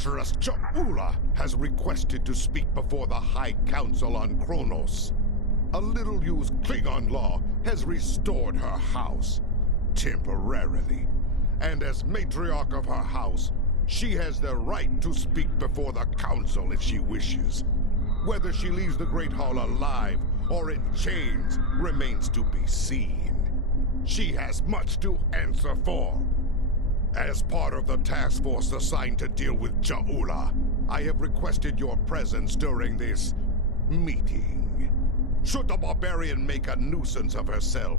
adventurous Ja'ula has requested to speak before the High Council on Kronos. A little-used Klingon law has restored her house, temporarily. And as matriarch of her house, she has the right to speak before the Council if she wishes. Whether she leaves the Great Hall alive or in chains remains to be seen. She has much to answer for. As part of the task force assigned to deal with Ja'ula, I have requested your presence during this meeting. Should the barbarian make a nuisance of herself,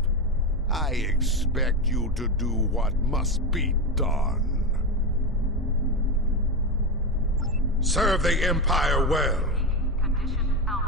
I expect you to do what must be done. Serve the Empire well. Condition Alpha.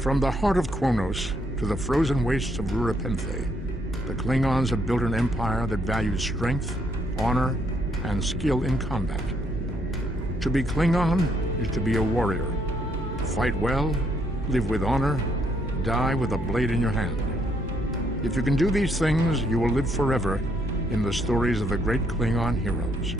From the heart of Kronos to the frozen wastes of Rurapenthe, the Klingons have built an empire that values strength, honor, and skill in combat. To be Klingon is to be a warrior. Fight well, live with honor, die with a blade in your hand. If you can do these things, you will live forever in the stories of the great Klingon heroes.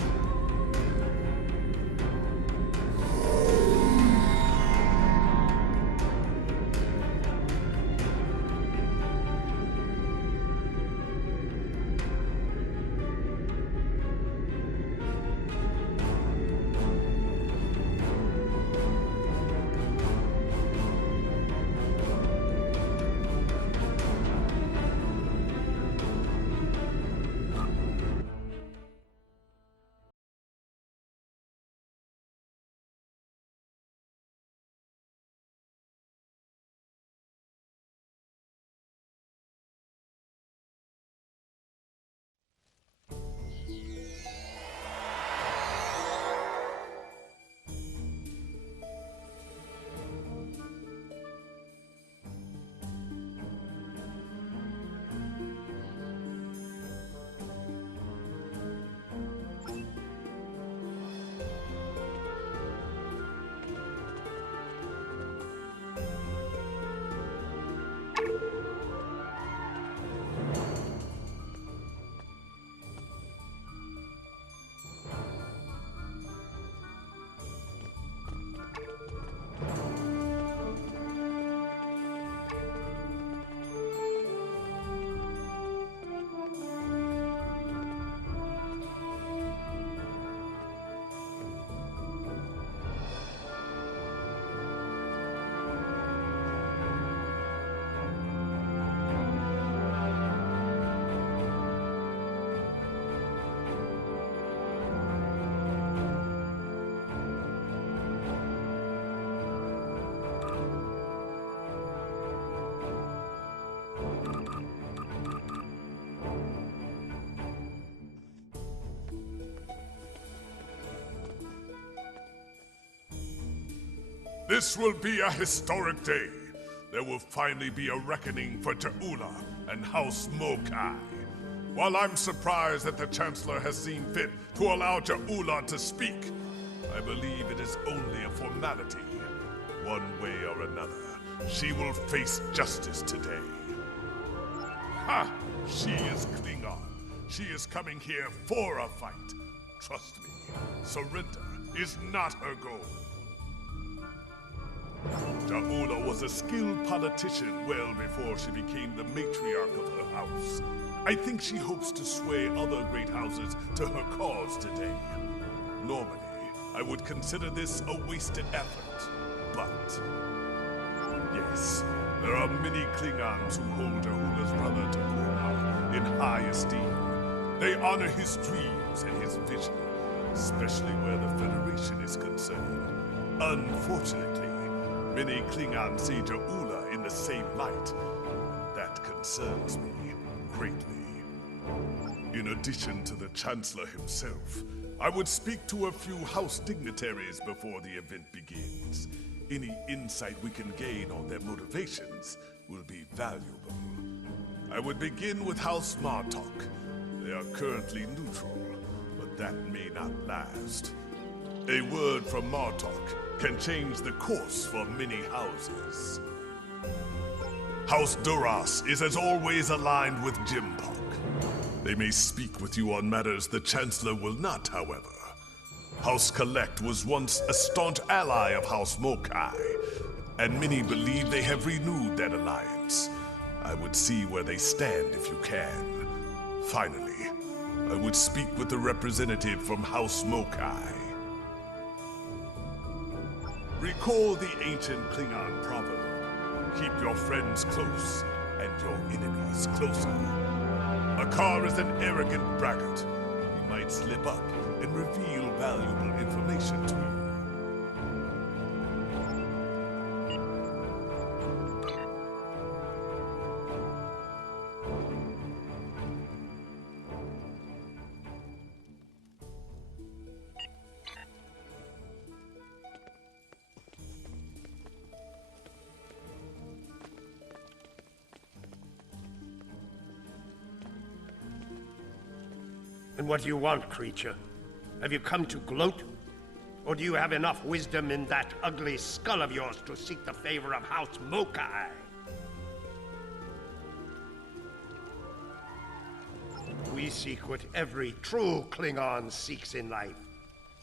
This will be a historic day. There will finally be a reckoning for Ja'ula and House Mokai. While I'm surprised that the Chancellor has seen fit to allow Ja'ula to speak, I believe it is only a formality. One way or another, she will face justice today. Ha! She is Klingon. She is coming here for a fight. Trust me, surrender is not her goal. Ja'ula was a skilled politician well before she became the matriarch of her house. I think she hopes to sway other great houses to her cause today. Normally, I would consider this a wasted effort, but... yes, there are many Klingons who hold Ja'ula's brother T'Puna in high esteem. They honor his dreams and his vision, especially where the Federation is concerned. Unfortunately, many Klingons see Ja'ula in the same light. That concerns me. greatly. In addition to the Chancellor himself, I would speak to a few House dignitaries before the event begins. Any insight we can gain on their motivations will be valuable. I would begin with House Martok. They are currently neutral, but that may not last. A word from Martok can change the course for many houses. House Duras is as always aligned with Jimpok. They may speak with you on matters the Chancellor will not, however. House Collect was once a staunch ally of House Mokai, and many believe they have renewed that alliance. I would see where they stand if you can. Finally, I would speak with the representative from House Mokai. Recall the ancient Klingon proverb. Keep your friends close and your enemies closer. A car is an arrogant braggart. He might slip up and reveal valuable information to you. And what do you want, creature? Have you come to gloat? Or do you have enough wisdom in that ugly skull of yours to seek the favor of House Mokai? We seek what every true Klingon seeks in life.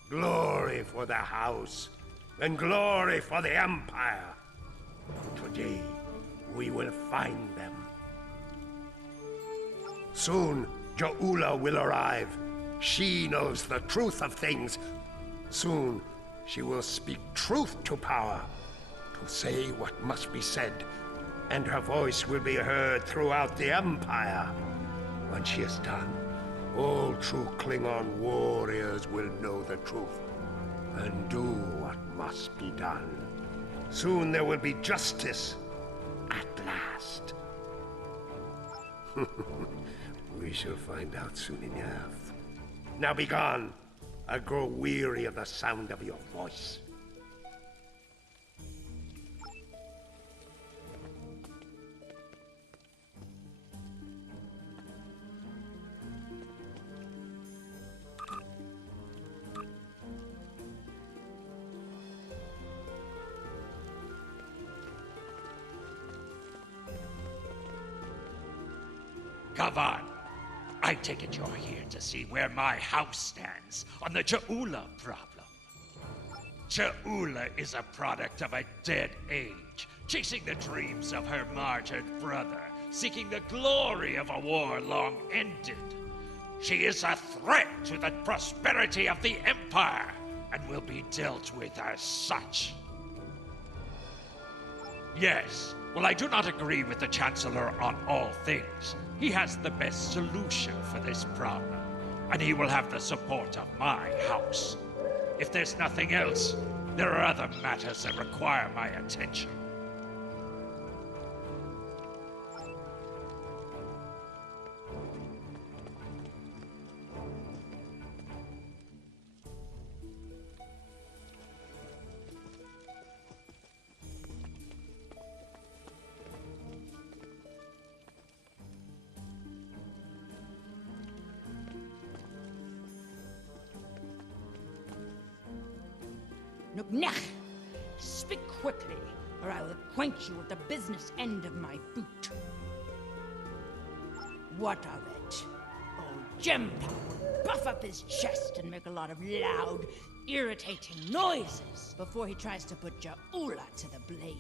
Glory for the House, and glory for the Empire. Today, we will find them. Soon, Ja'ula will arrive. She knows the truth of things. Soon, she will speak truth to power, to say what must be said, and her voice will be heard throughout the Empire. When she is done, all true Klingon warriors will know the truth, and do what must be done. Soon there will be justice, at last. We shall find out soon enough. Now be gone. I grow weary of the sound of your voice. Kavan, I take it you're here to see where my house stands on the Ja'ula problem. Ja'ula is a product of a dead age, chasing the dreams of her martyred brother, seeking the glory of a war long ended. She is a threat to the prosperity of the Empire, and will be dealt with as such. Yes, well, I do not agree with the Chancellor on all things. He has the best solution for this problem, and he will have the support of my house. If there's nothing else, there are other matters that require my attention. Nuknech! Speak quickly, or I will acquaint you with the business end of my boot. What of it? Old Jimpok would puff up his chest and make a lot of loud, irritating noises before he tries to put Ja'ula to the blade.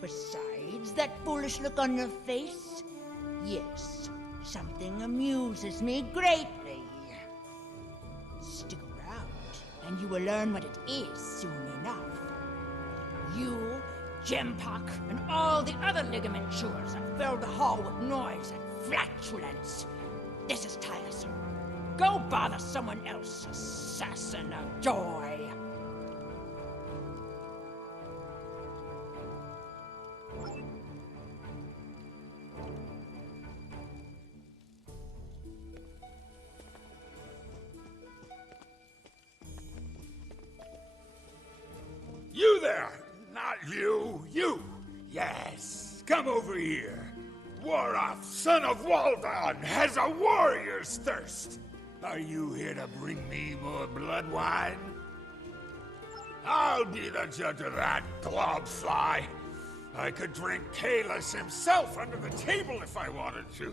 Besides that foolish look on your face, yes, something amuses me greatly. Stick around, and you will learn what it is soon enough. You, Jimpok, and all the other ligament chewers have filled the hall with noise and flatulence. This is tiresome. Go bother someone else, assassin of joy. Warath, son of Waldon, has a warrior's thirst. Are you here to bring me more blood wine? I'll be the judge of that, globfly. I could drink Kalis himself under the table if I wanted to.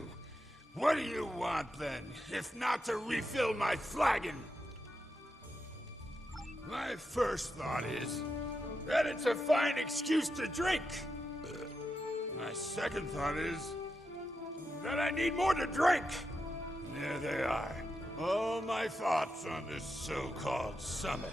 What do you want, then, if not to refill my flagon? My first thought is that it's a fine excuse to drink. My second thought is that I need more to drink. There they are. All my thoughts on this so-called summit.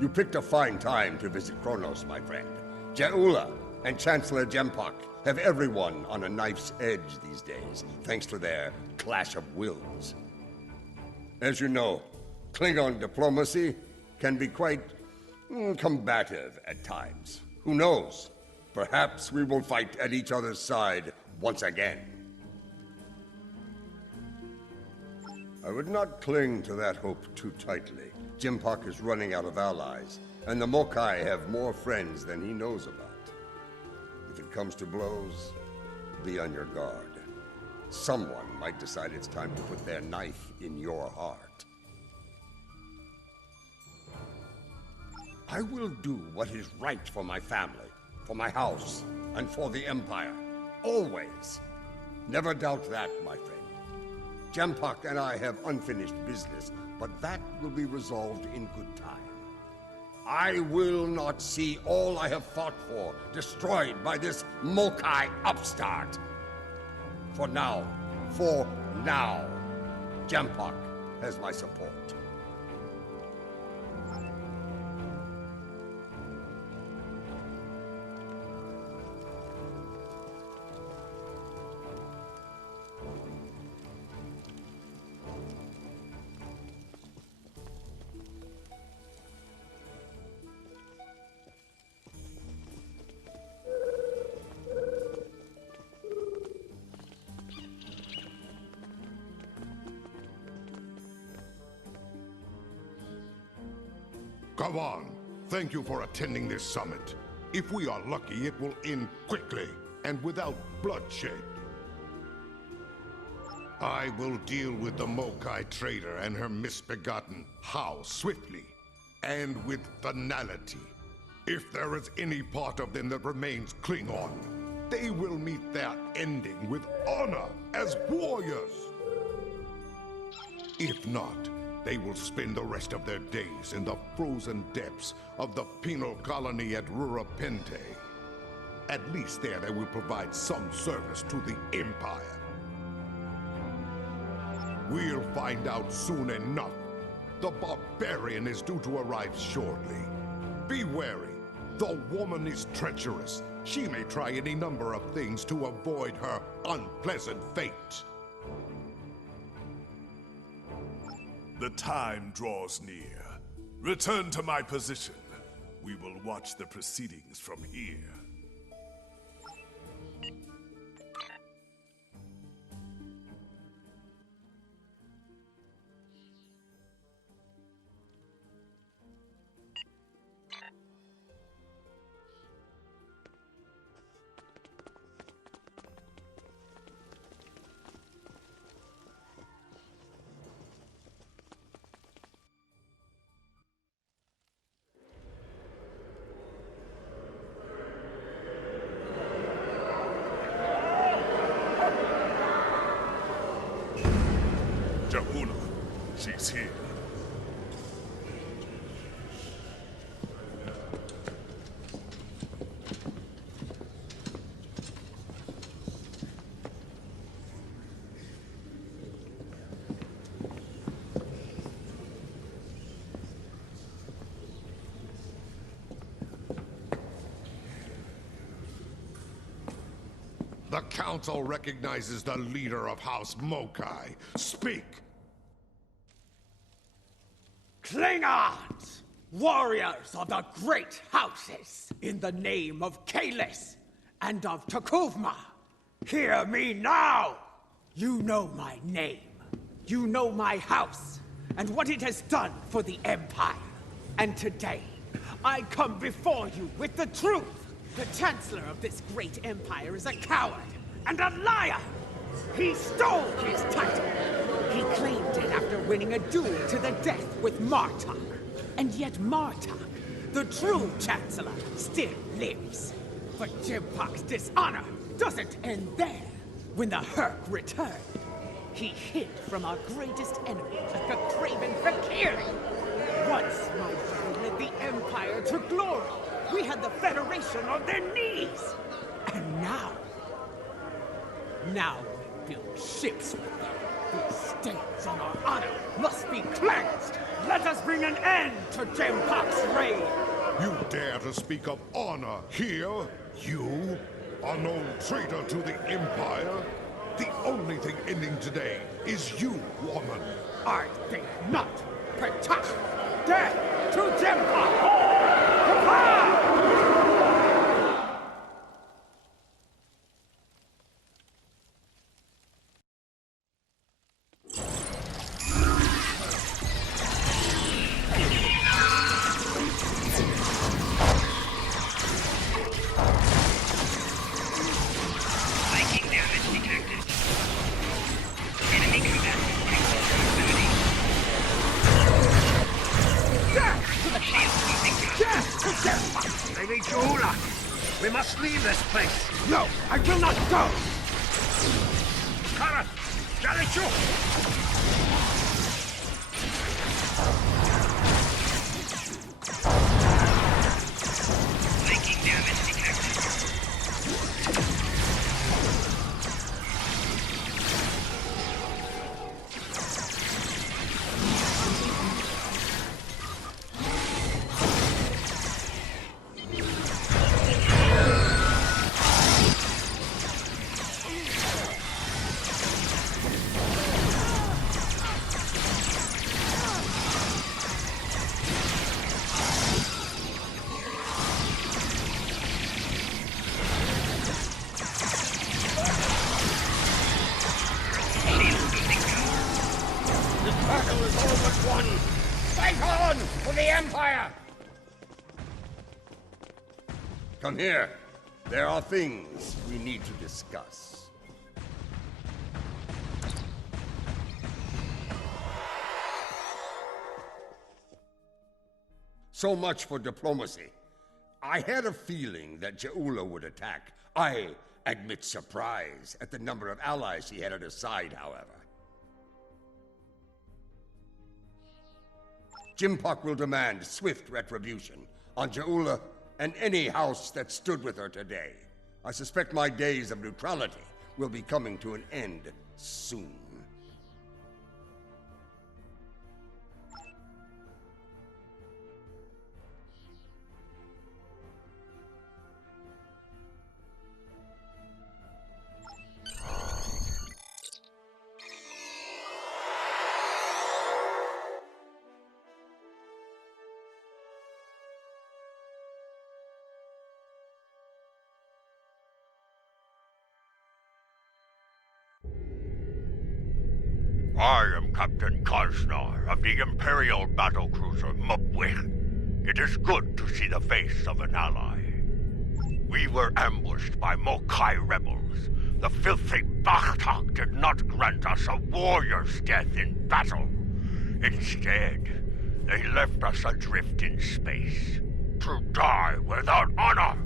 You picked a fine time to visit Kronos, my friend. Jaula and Chancellor Jempak have everyone on a knife's edge these days, thanks to their clash of wills. As you know, Klingon diplomacy can be quite combative at times. Who knows? Perhaps we will fight at each other's side once again. I would not cling to that hope too tightly. Jempak is running out of allies, and the Mokai have more friends than he knows about. If it comes to blows, be on your guard. Someone might decide it's time to put their knife in your heart. I will do what is right for my family, for my house, and for the Empire. Always. Never doubt that, my friend. Jempak and I have unfinished business, but that will be resolved in good time. I will not see all I have fought for destroyed by this Mokai upstart. For now, Jempak has my support. Come on. Thank you for attending this summit. If we are lucky, it will end quickly and without bloodshed. I will deal with the Mokai trader and her misbegotten How swiftly and with finality. If there is any part of them that remains Klingon, they will meet their ending with honor as warriors. If not, they will spend the rest of their days in the frozen depths of the penal colony at Rurapente. At least there they will provide some service to the Empire. We'll find out soon enough. The barbarian is due to arrive shortly. Be wary. The woman is treacherous. She may try any number of things to avoid her unpleasant fate. The time draws near. Return to my position. We will watch the proceedings from here. She's here. The Council recognizes the leader of House Mokai. Speak! Klingons! Warriors of the great houses, in the name of Kalis and of Takuvma, hear me now! You know my name. You know my house, and what it has done for the Empire. And today, I come before you with the truth. The Chancellor of this great empire is a coward and a liar! He stole his title! He claimed it after winning a duel to the death with Martok. And yet Martok, the true Chancellor, still lives. But Jimpok's dishonor doesn't end there. When the Herc returned, he hid from our greatest enemy like a craven fakiri. Once my brother led the Empire to glory, we had the Federation on their knees. And now we build ships with them. These stains on our honor must be cleansed. Let us bring an end to Jimpok's reign. You dare to speak of honor here? You? A known traitor to the Empire? The only thing ending today is you, woman. I think not. Protect! Death to Jimpok! Prepare! Lady Jula, we must leave this place. No, I will not go! Kara, Jalichu! Making damage detected. Battle is almost won! Fight on for the Empire! Come here. There are things we need to discuss. So much for diplomacy. I had a feeling that Jaula would attack. I admit surprise at the number of allies he had at his side, however. Jimpok will demand swift retribution on Jaula and any house that stood with her today. I suspect my days of neutrality will be coming to an end soon. I am Captain Kaznar of the Imperial battlecruiser Mupwich. It is good to see the face of an ally. We were ambushed by Mokai rebels. The filthy Bakhtak did not grant us a warrior's death in battle. Instead, they left us adrift in space, to die without honor.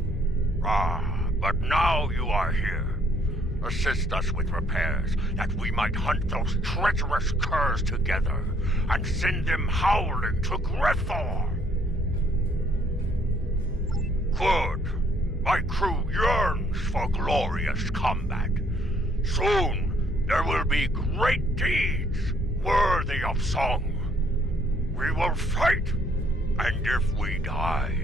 But now you are here. Assist us with repairs, that we might hunt those treacherous curs together, and send them howling to Grethor! Good. My crew yearns for glorious combat. Soon, there will be great deeds worthy of song. We will fight, and if we die,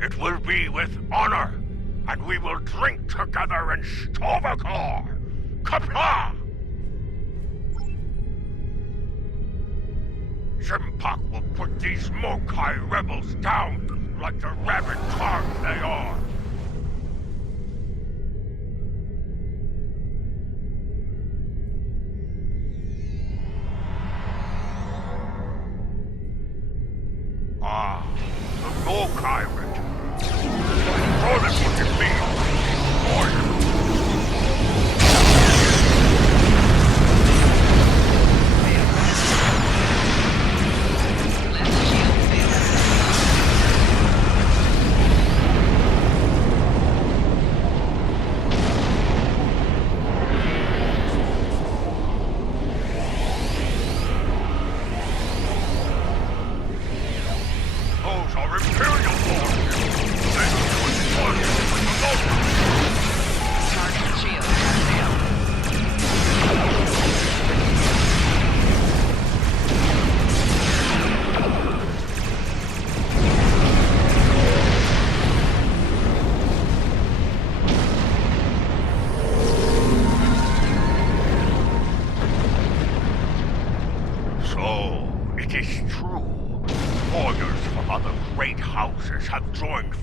it will be with honor. And we will drink together in Stovakar! Kapla! Jimpok will put these Mokai rebels down like the rabid cars they are. tyrant. Call it what it means. Warrior.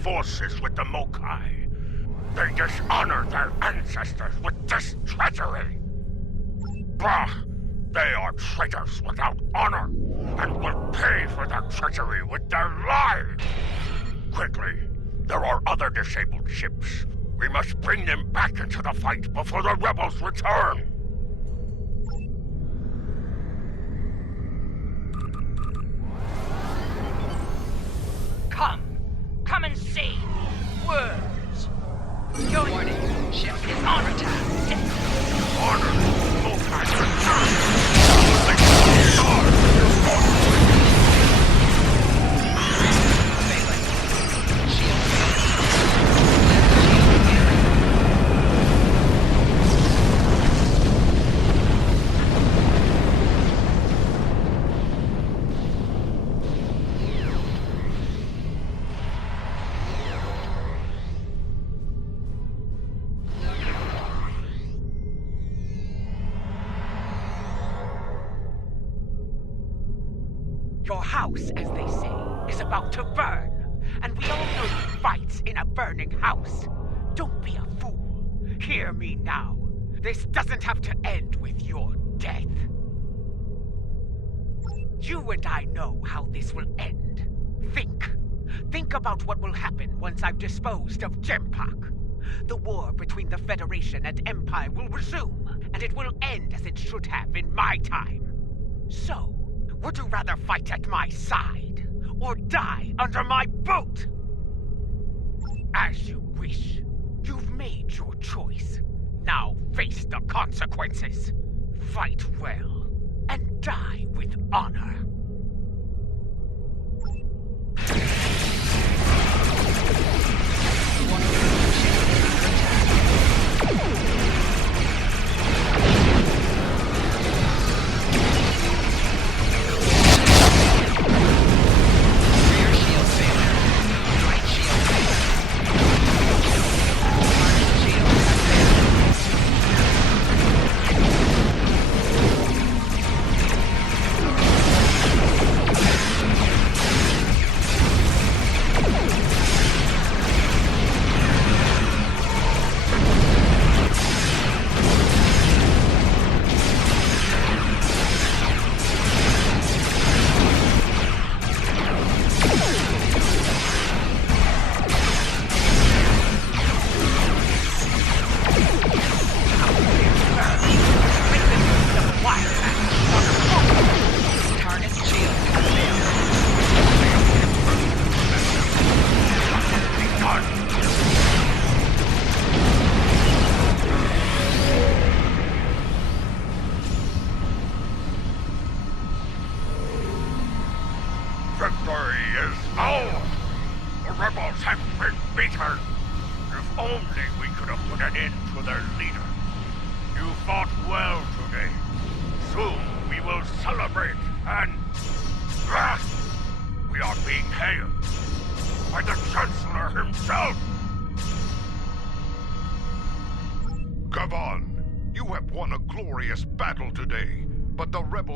Forces with the Mokai. They dishonor their ancestors with this treachery. Bah! They are traitors without honor, and will pay for their treachery with their lives! Quickly, there are other disabled ships. We must bring them back into the fight before the rebels return! Come and see. Words. Your warning. Ship is on attack. Order. Mokai Your house, as they say, is about to burn. And we all know fights in a burning house. Don't be a fool. Hear me now. This doesn't have to end with your death. You and I know how this will end. Think about what will happen once I've disposed of Gempak. The war between the Federation and Empire will resume, and it will end as it should have in my time. So, would you rather fight at my side, or die under my boot? As you wish. You've made your choice. Now face the consequences. Fight well, and die with honor.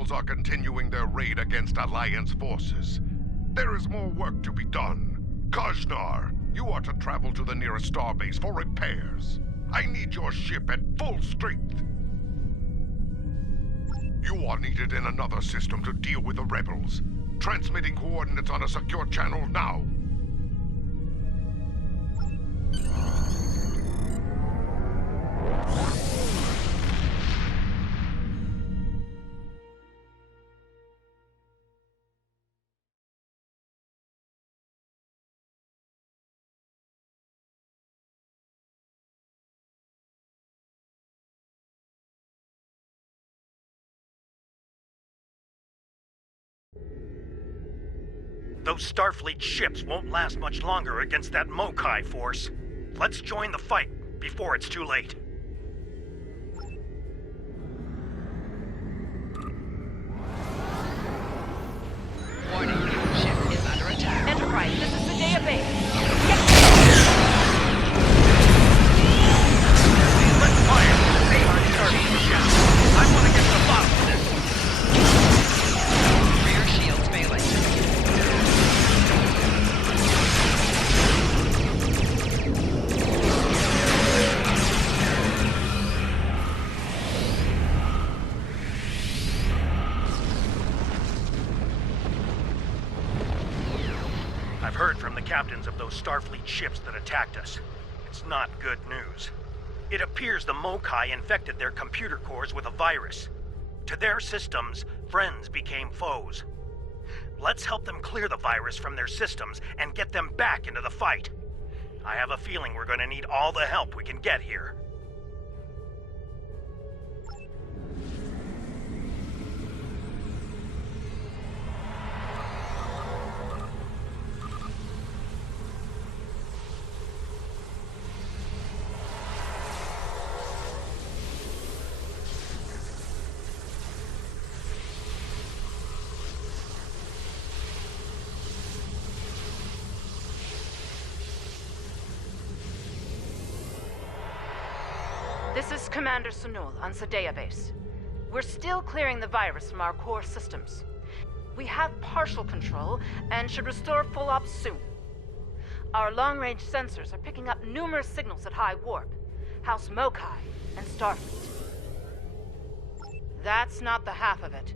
Are continuing their raid against Alliance forces. There is more work to be done. Kajnar, you are to travel to the nearest starbase for repairs. I need your ship at full strength. You are needed in another system to deal with the rebels. Transmitting coordinates on a secure channel now. Those Starfleet ships won't last much longer against that Mokai force. Let's join the fight before it's too late. Warning, your ship is under attack. Enterprise, this is the day of base. Let's fire! Aim on Starfleet ships. I want to get to the bottom of this. Rear shields failing. I've heard from the captains of those Starfleet ships that attacked us. It's not good news. It appears the Mokai infected their computer cores with a virus. To their systems, friends became foes. Let's help them clear the virus from their systems and get them back into the fight. I have a feeling we're going to need all the help we can get here. This is Commander Sunul on Sadea Base. We're still clearing the virus from our core systems. We have partial control and should restore full ops soon. Our long-range sensors are picking up numerous signals at high warp, House Mokai, and Starfleet. That's not the half of it.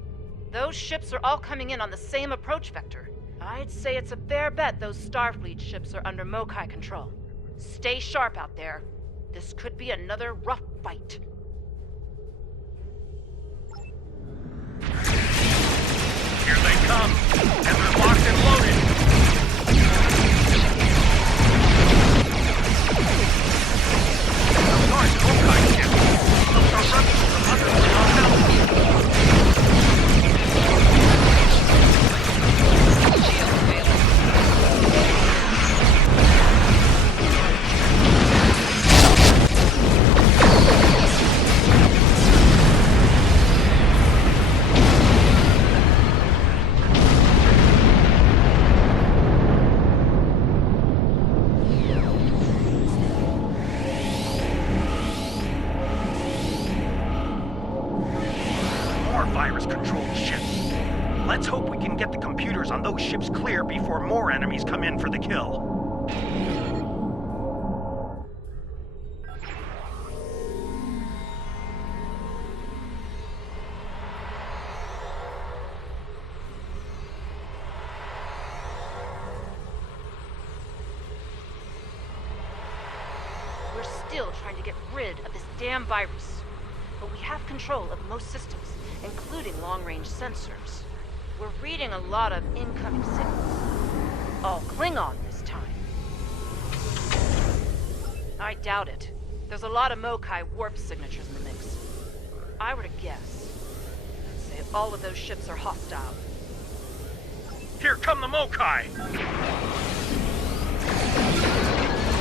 Those ships are all coming in on the same approach vector. I'd say it's a fair bet those Starfleet ships are under Mokai control. Stay sharp out there. This could be another rough fight. Here they come, and they're locked and loaded. Those aren't Mokai ships. Those are rebels from other Klingon houses. Shields failing. Virus-controlled ships. Let's hope we can get the computers on those ships clear before more enemies come in for the kill. We're still trying to get rid of this damn virus. But we have control of most systems, including long-range sensors. We're reading a lot of incoming signals. All Klingon this time. I doubt it. There's a lot of Mokai warp signatures in the mix. If I were to guess, I'd say all of those ships are hostile. Here come the Mokai!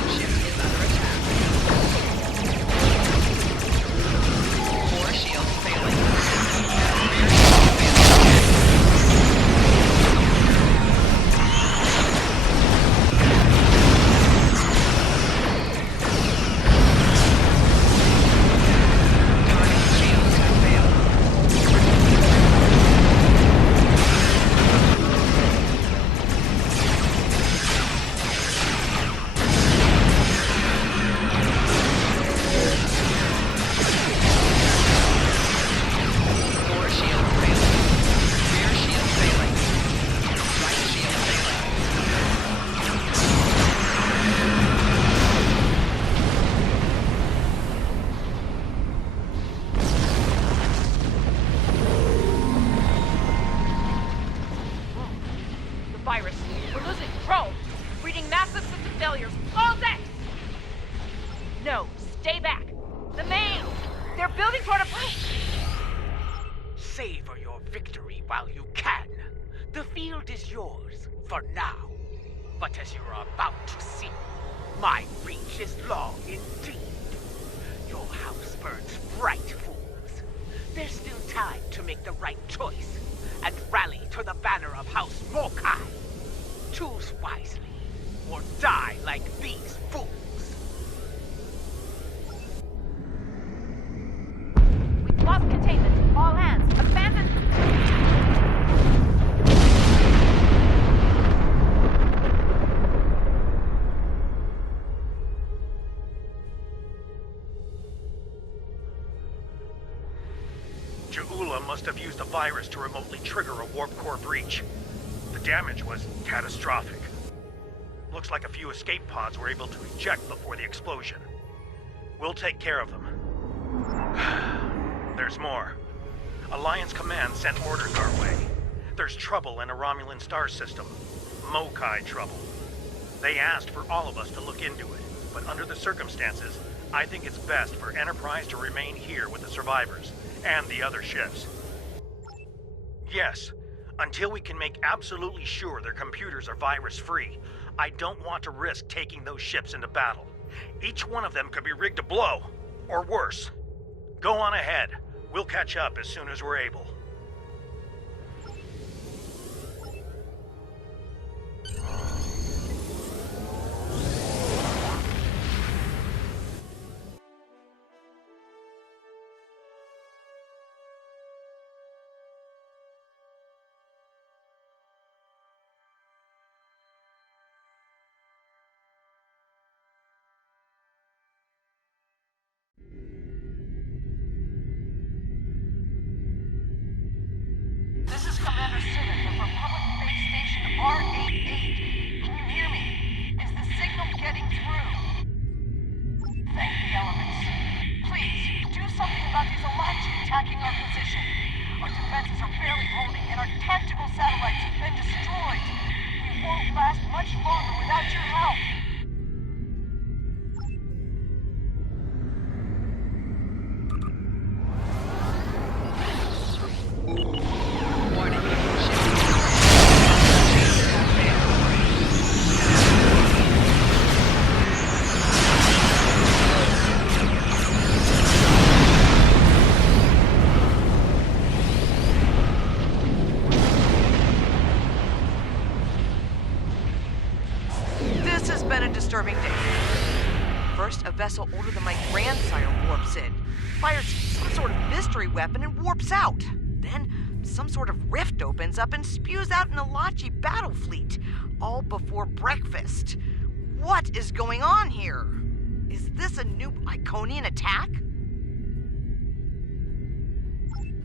Ship is under attack. Core shields failing. Rear shields failing. Guardian shields have failed. field is yours, for now. But as you're about to see, my reach is long indeed. Your house burns bright, fools. There's still time to make the right choice and rally to the banner of House Mokai. Choose wisely, or die like these fools. We've lost containment. All hands, abandon... Ja'ula must have used a virus to remotely trigger a warp core breach. The damage was catastrophic. Looks like a few escape pods were able to eject before the explosion. We'll take care of them. There's more. Alliance Command sent orders our way. There's trouble in a Romulan star system. Mokai trouble. They asked for all of us to look into it, but under the circumstances, I think it's best for Enterprise to remain here with the survivors and the other ships. Yes, until we can make absolutely sure their computers are virus-free, I don't want to risk taking those ships into battle. Each one of them could be rigged to blow, or worse. Go on ahead. We'll catch up as soon as we're able. This is Commander CERON of Republic Base Station R88. Can you hear me? Is the signal getting through? Thank the elements. Please, do something about these Alachi attacking our position. Our defenses are barely holding, and our tactical satellites have been destroyed. We won't last much longer without your help. Disturbing day. First, a vessel older than my grandsire warps in, fires some sort of mystery weapon and warps out. Then, some sort of rift opens up and spews out an Alachi battle fleet, all before breakfast. What is going on here? Is this a new Iconian attack?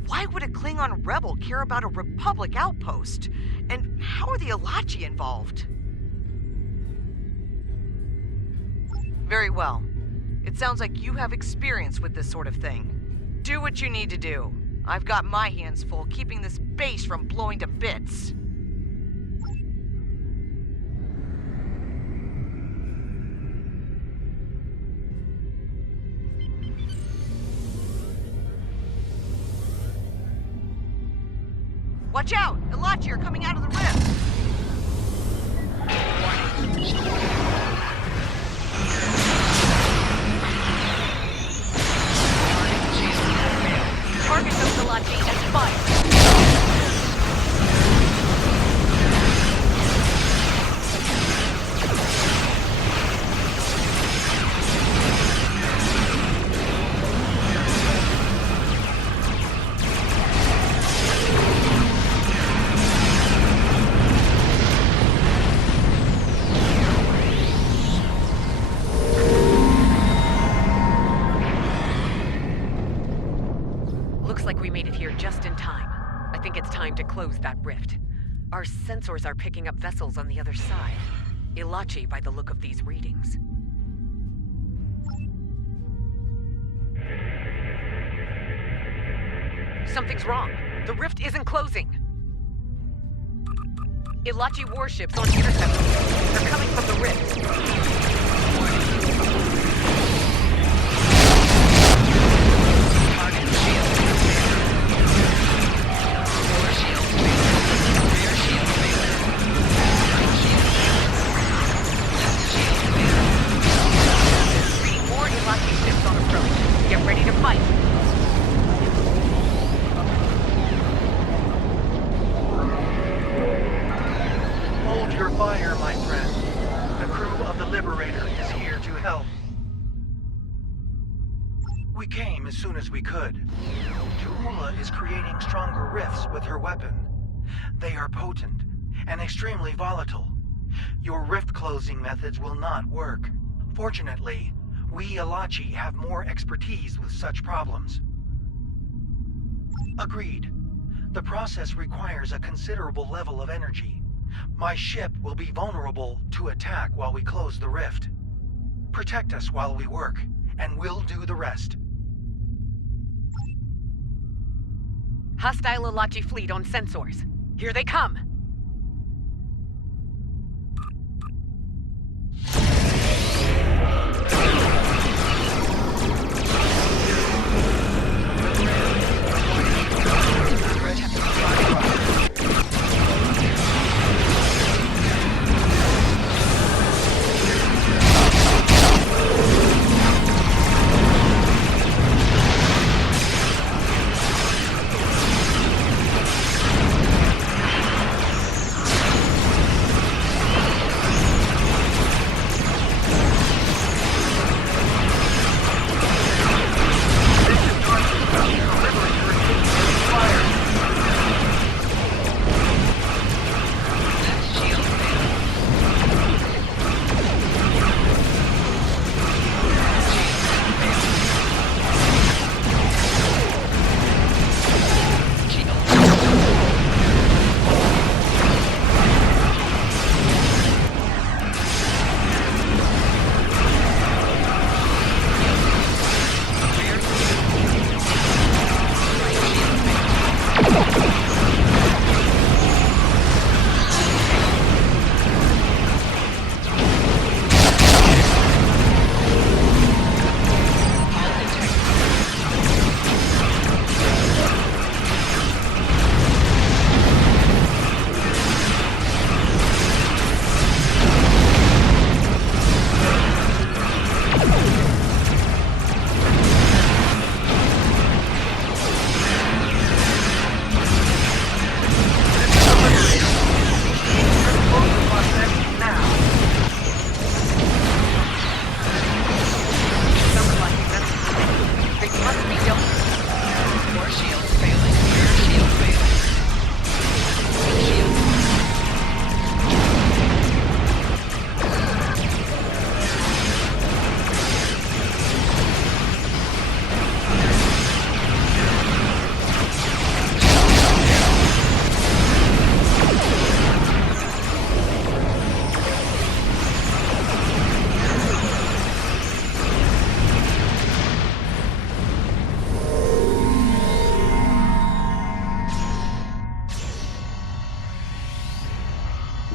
Why would a Klingon rebel care about a Republic outpost? And how are the Alachi involved? Very well. It sounds like you have experience with this sort of thing. Do what you need to do. I've got my hands full keeping this base from blowing to bits. Watch out! Alachi are coming out of the rift! Target those Alachi as fire. To close that rift. Our sensors are picking up vessels on the other side. Ilachi by the look of these readings. Something's wrong. The rift isn't closing. Ilachi warships on intercept. They're coming from the rift. Rear shield. We came as soon as we could. Ja'ula is creating stronger rifts with her weapon. They are potent and extremely volatile. Your rift closing methods will not work. Fortunately, we Elachi have more expertise with such problems. Agreed. The process requires a considerable level of energy. My ship will be vulnerable to attack while we close the rift. Protect us while we work, and we'll do the rest. Hostile Elachi fleet on sensors. Here they come!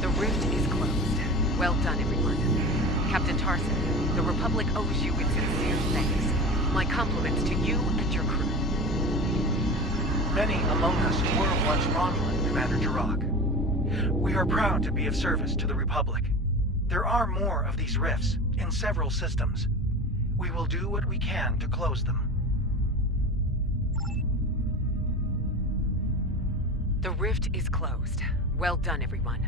The rift is closed. Well done, everyone. Captain Tarson, the Republic owes you its sincere thanks. My compliments to you and your crew. Many among us were once Romulan, Commander Jirok. We are proud to be of service to the Republic. There are more of these rifts in several systems. We will do what we can to close them. The rift is closed. Well done, everyone.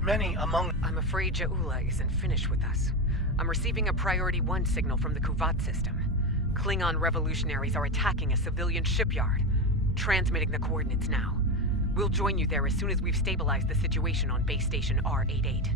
Many among... I'm afraid Ja'ula isn't finished with us. I'm receiving a Priority 1 signal from the QUADRANT system. Klingon revolutionaries are attacking a civilian shipyard. Transmitting the coordinates now. We'll join you there as soon as we've stabilized the situation on base station R88.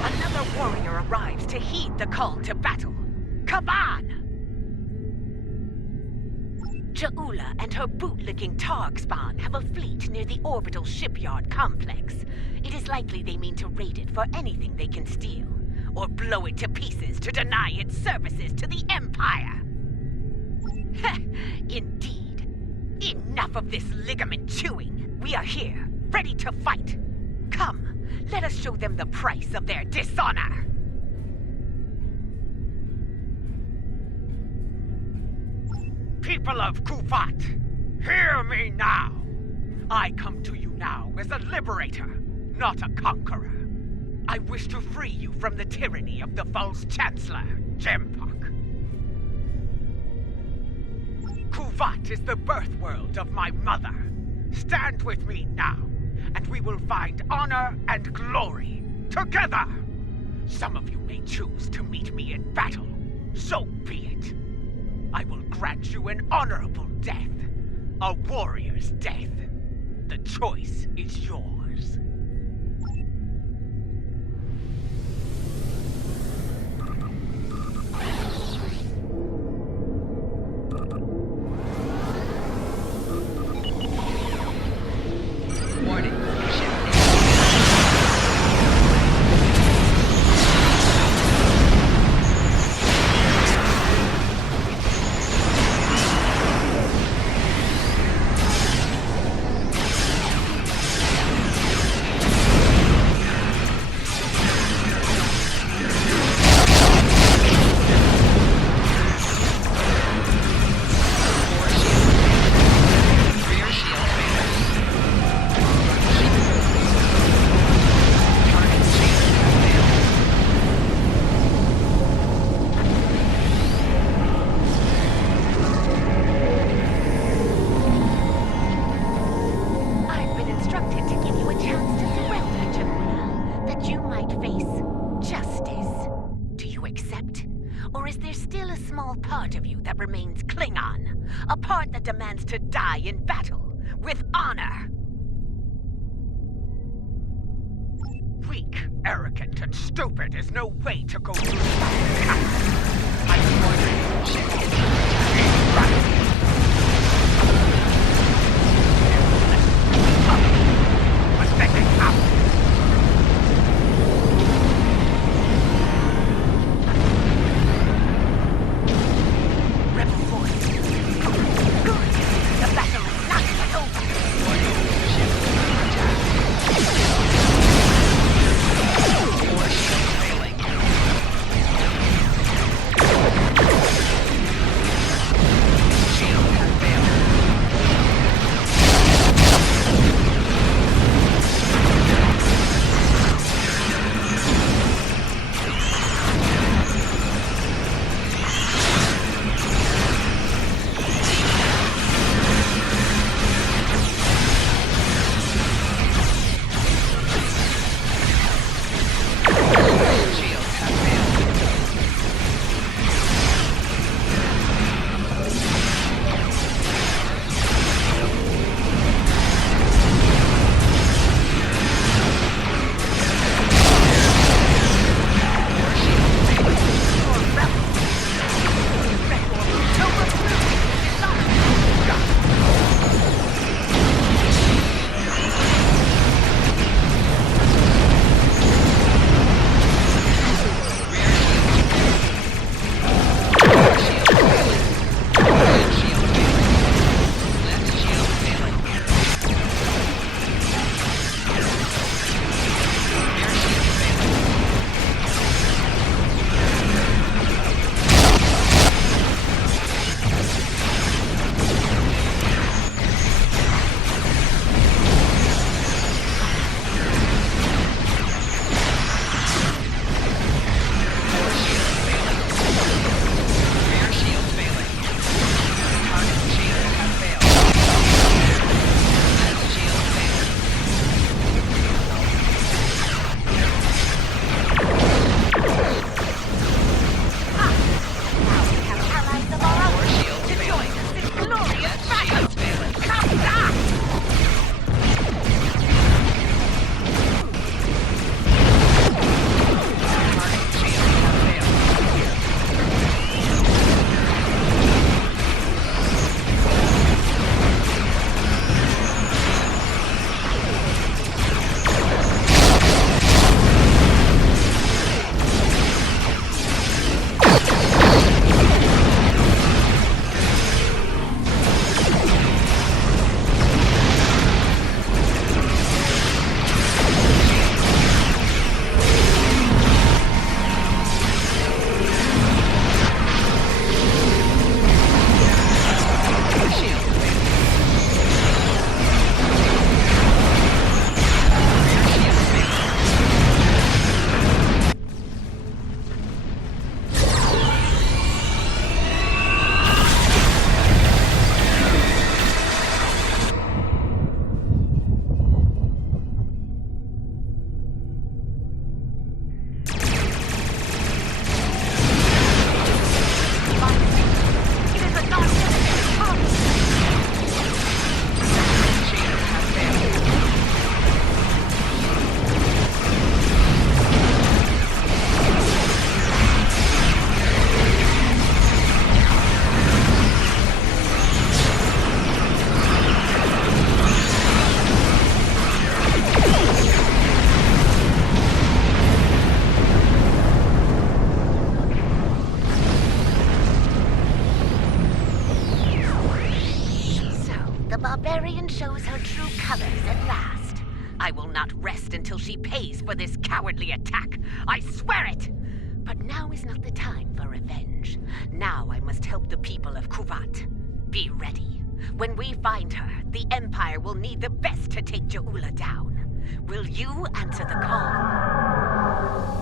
Another warrior arrives to heed the call to battle. Come on! Ja'ula and her bootlicking Targ spawn have a fleet near the orbital shipyard complex. It is likely they mean to raid it for anything they can steal, or blow it to pieces to deny its services to the Empire. Indeed. Enough of this ligament chewing. We are here, ready to fight. Come, let us show them the price of their dishonor. People of Kufat, hear me now. I come to you now as a liberator, not a conqueror. I wish to free you from the tyranny of the false Chancellor, Jempak. Kuvat is the birth world of my mother. Stand with me now, and we will find honor and glory together. Some of you may choose to meet me in battle. So be it. I will grant you an honorable death. A warrior's death. The choice is yours. Warning. Remains Klingon, a part that demands to die in battle with honor. Weak, arrogant, and stupid is no way to go through life. I barbarian shows her true colors at last. I will not rest until she pays for this cowardly attack. I swear it! But now is not the time for revenge. Now I must help the people of QUADRANT. Be ready. When we find her, the Empire will need the best to take Ja'ula down. Will you answer the call?